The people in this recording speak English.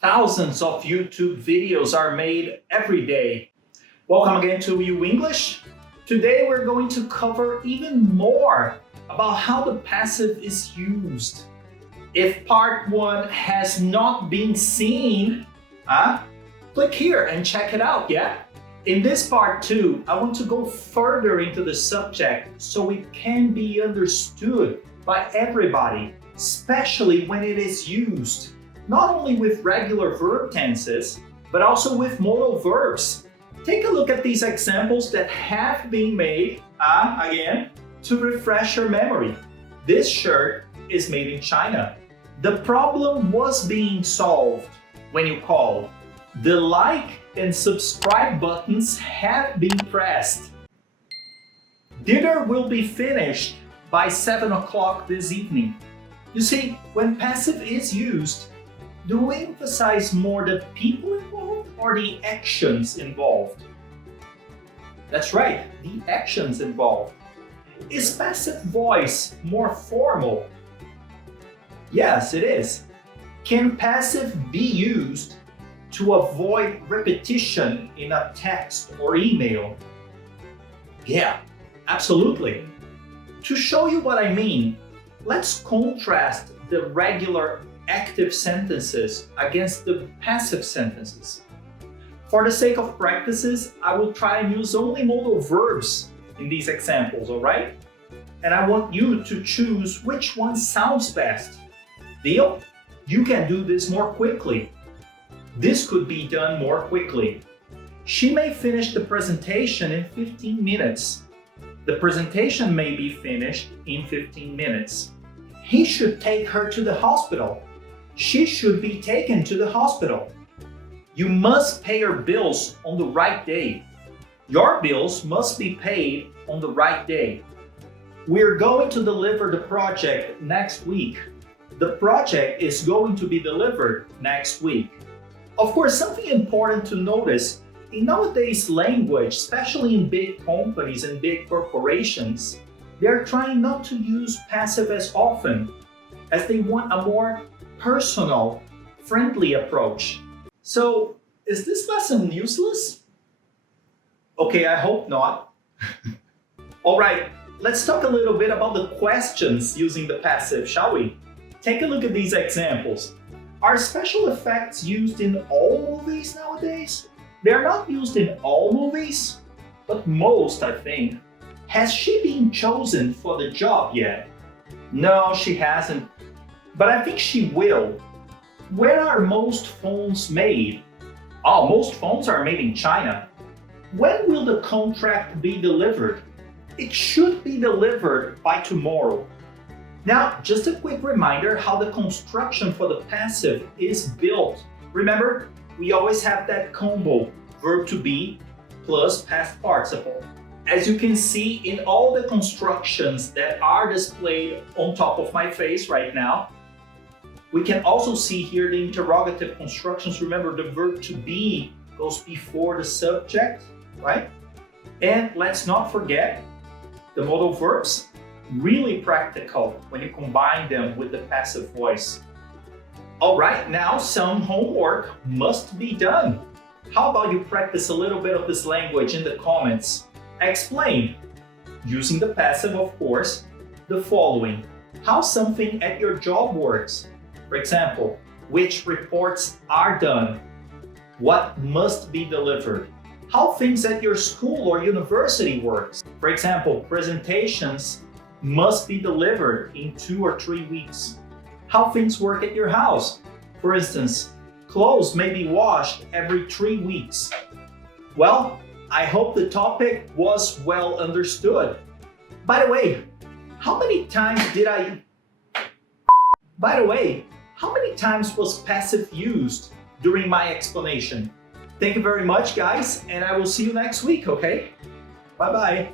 Thousands of YouTube videos are made every day. Welcome again to You English. Today we're going to cover even more about how the passive is used. If part 1 has not been seen, click here and check it out, yeah? In this part 2, I want to go further into the subject so it can be understood by everybody, especially when it is used, not only with regular verb tenses, but also with modal verbs. Take a look at these examples that have been made, again, to refresh your memory. This shirt is made in China. The problem was being solved when you called. The like and subscribe buttons have been pressed. Dinner will be finished by 7 o'clock this evening. You see, when passive is used, do we emphasize more the people involved or the actions involved? That's right, the actions involved. Is passive voice more formal? Yes, it is. Can passive be used to avoid repetition in a text or email? Yeah, absolutely. To show you what I mean, let's contrast the regular active sentences against the passive sentences. For the sake of practices, I will try and use only modal verbs in these examples, all right? And I want you to choose which one sounds best. Deal? You can do this more quickly. This could be done more quickly. She may finish the presentation in 15 minutes. The presentation may be finished in 15 minutes. He should take her to the hospital. She should be taken to the hospital. You must pay your bills on the right day. Your bills must be paid on the right day. We're going to deliver the project next week. The project is going to be delivered next week. Of course, something important to notice, in nowadays language, especially in big companies and big corporations, they're trying not to use passive as often, as they want a more personal, friendly approach. So, is this lesson useless? Okay, I hope not. All right, let's talk a little bit about the questions using the passive, shall we? Take a look at these examples. Are special effects used in all movies nowadays? They're not used in all movies, but most, I think. Has she been chosen for the job yet? No, she hasn't, but I think she will. Where are most phones made? Oh, most phones are made in China. When will the contract be delivered? It should be delivered by tomorrow. Now, just a quick reminder how the construction for the passive is built. Remember, we always have that combo, verb to be plus past participle. As you can see in all the constructions that are displayed on top of my face right now, we can also see here the interrogative constructions. Remember, the verb to be goes before the subject, right? And let's not forget the modal verbs. Really practical when you combine them with the passive voice. All right, now some homework must be done. How about you practice a little bit of this language in the comments? Explain, using the passive of course, the following. How something at your job works. For example, which reports are done? What must be delivered? How things at your school or university works. For example, presentations must be delivered in 2 or 3 weeks. How things work at your house. For instance, clothes may be washed every 3 weeks. Well, I hope the topic was well understood. By the way, how many times was passive used during my explanation? Thank you very much, guys, and I will see you next week, okay? Bye-bye.